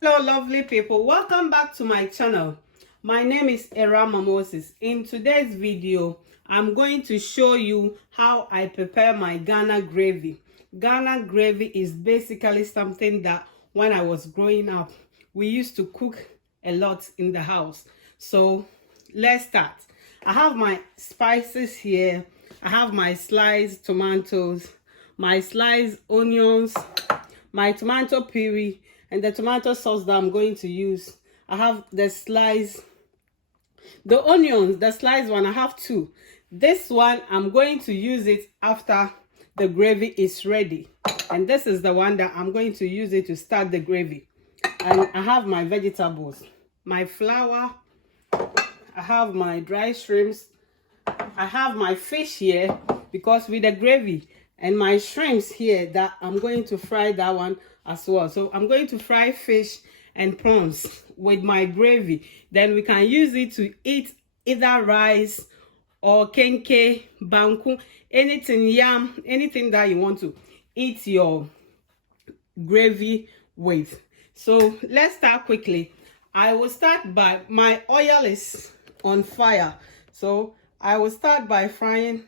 Hello lovely people, welcome back to my channel. My name is Erama Moses. In today's video I'm going to show you how I prepare my Ghana gravy. Ghana gravy is basically something that when I was growing up we used to cook a lot in the house. So let's start. I have my spices here. I have my sliced tomatoes, my sliced onions, my tomato puree, and the tomato sauce that I'm going to use. I have the onions, the sliced one. I have two. This one I'm going to use it after the gravy is ready, and this is the one that I'm going to use it to start the gravy. And I have my vegetables, my flour, I have my dry shrimps, I have my fish here because with the gravy, and my shrimps here that I'm going to fry that one as well. So I'm going to fry fish and prawns with my gravy. Then we can use it to eat either rice or kenke, banku, anything, yam, anything that you want to eat your gravy with. So let's start quickly. I will start by, my oil is on fire, so I will start by frying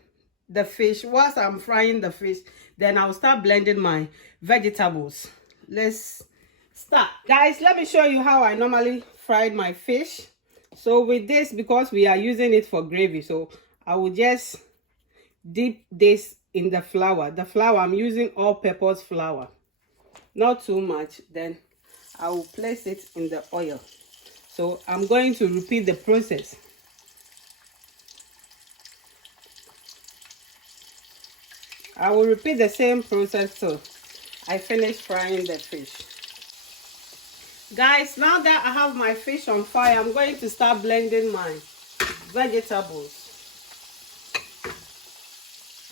the fish. Whilst I'm frying the fish, then I'll start blending my vegetables. Let's start. Guys, let me show you how I normally fried my fish. So with this, because we are using it for gravy, so I will just dip this in the flour. The flour, I'm using all-purpose flour, not too much. Then I will place it in the oil. So I'm going to repeat the process. I will repeat the same process till I finish frying the fish. Guys, now that I have my fish on fire, I'm going to start blending my vegetables.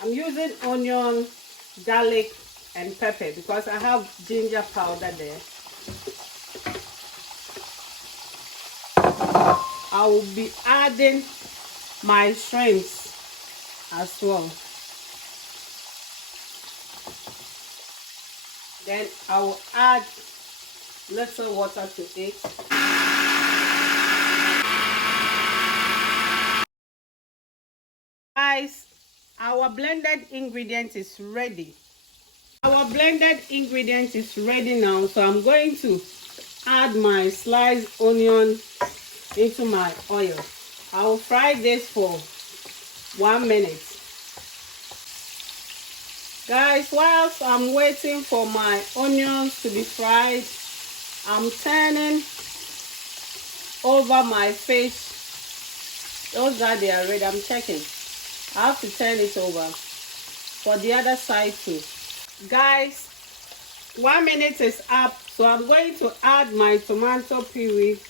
I'm using onion, garlic, and pepper because I have ginger powder there. I will be adding my shrimps as well. Then I will add little water to it. Guys, our blended ingredient is ready. Our blended ingredient is ready now. So I'm going to add my sliced onion into my oil. I will fry this for 1 minute. Guys, whilst I'm waiting for my onions to be fried, I'm turning over my fish. Those that they are ready, I'm checking. I have to turn it over for the other side too. Guys, 1 minute is up, so I'm going to add my tomato puree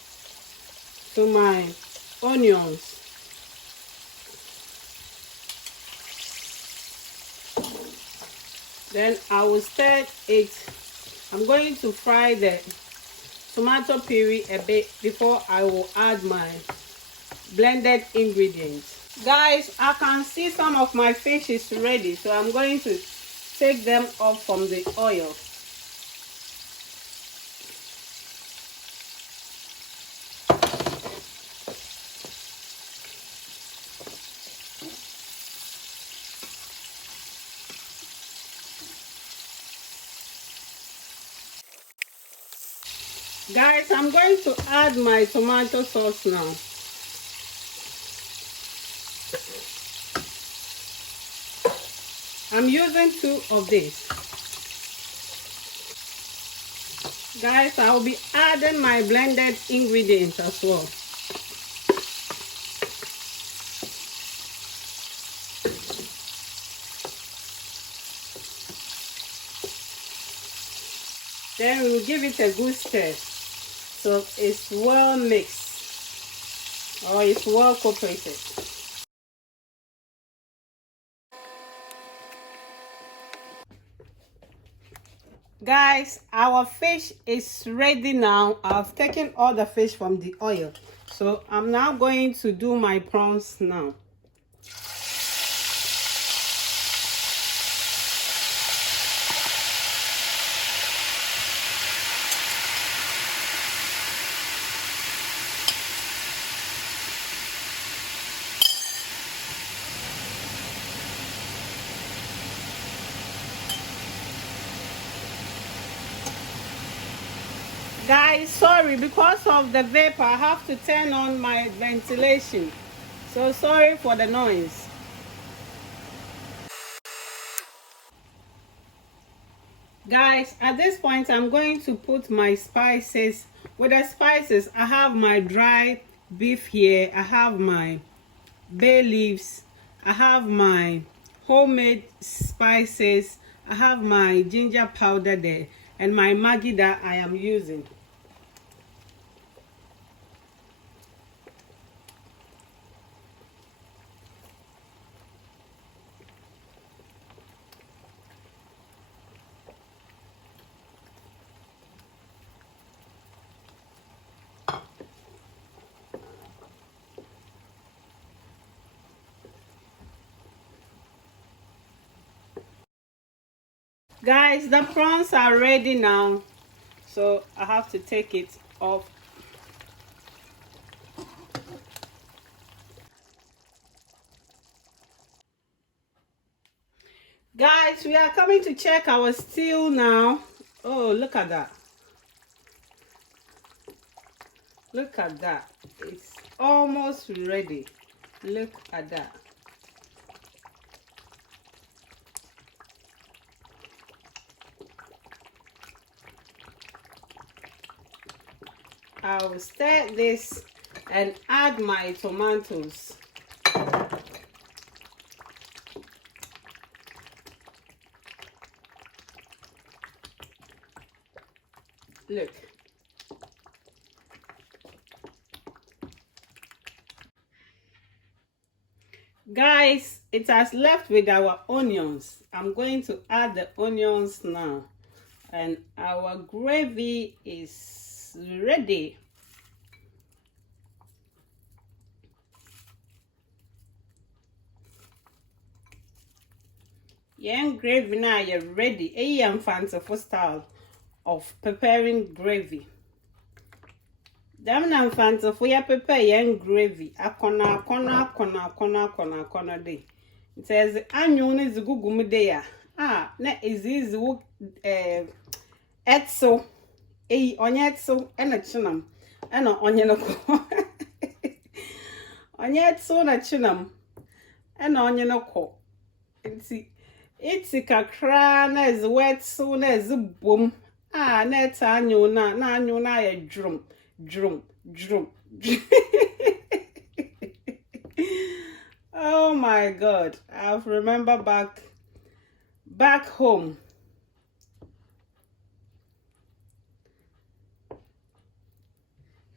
to my onions. Then I will stir it. I'm going to fry the tomato puree a bit before I will add my blended ingredients. Guys, I can see some of my fish is ready, so I'm going to take them off from the oil. Guys, I'm going to add my tomato sauce now. I'm using 2 of these. Guys, I'll be adding my blended ingredients as well. Then we'll give it a good stir so it's well mixed, or it's well cooperated. Guys, our fish is ready now. I've taken all the fish from the oil, so I'm now going to do my prawns now. Guys, sorry, because of the vapor, I have to turn on my ventilation. So sorry for the noise. Guys, at this point, I'm going to put my spices. With the spices, I have my dry beef here. I have my bay leaves. I have my homemade spices. I have my ginger powder there. And my Maggie that I am using. Guys, the prawns are ready now, so I have to take it off. Guys, we are coming to check our stew now. Oh, look at that. Look at that. It's almost ready. Look at that. I will stir this and add my tomatoes. Look. Guys, it has left with our onions. I'm going to add the onions now. And our gravy is ready. Young gravy now you're ready. A young fanciful style of preparing gravy. Damn na fanciful ya prepare young gravy. Akona day. It says onion is gugu there. Ah, na is etso. Onyetso and a chinam. And onion onyetso na chinam. And onion ko. It's a kakra na is wet so na is boom. Ah, net anyo na ya drum. Oh my God, I've remember back home.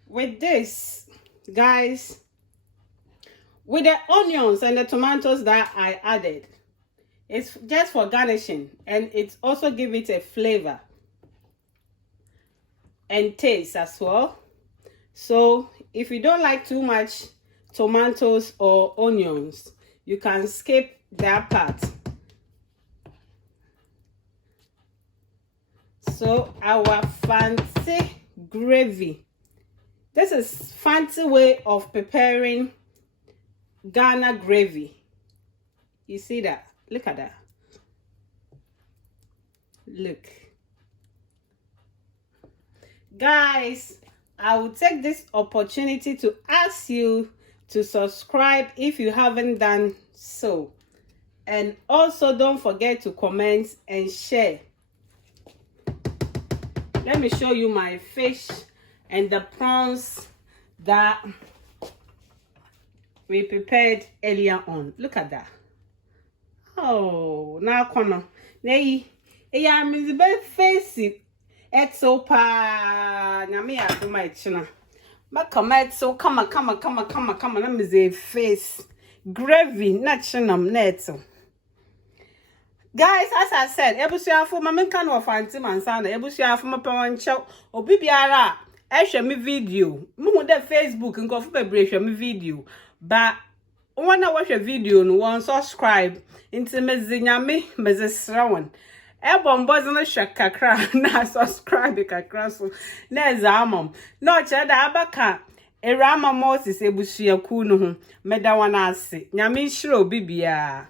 With this, guys, with the onions and the tomatoes that I added, it's just for garnishing, and it also give it a flavor and taste as well. So if you don't like too much tomatoes or onions, you can skip that part. So our fancy gravy. This is fancy way of preparing Ghana gravy. You see that? Look at that. Look. Guys, I will take this opportunity to ask you to subscribe if you haven't done so. And also don't forget to comment and share. Let me show you my fish and the prawns that we prepared earlier on. Look at that. Oh, now come on. Nay, I'm in the face it. It's so pa. Nyame ya do my china. Ma come so come on. Let me say face gravy na chinam neto. Guys, as I said, ebusuafo ma menka no fanti mansa na ebusuafo ma pawoncho obi biara ehwe me video. Mu de Facebook nkofo bebre hwe me video. Ba wanna watch a video no one subscribe into mezinyame mezesrawon. Ebombozi no shakakra na subscribe kakra so na zamam. No cheda abaka erama Moses ebusuaku no ho meda wana ase. Nyame hire obi bia.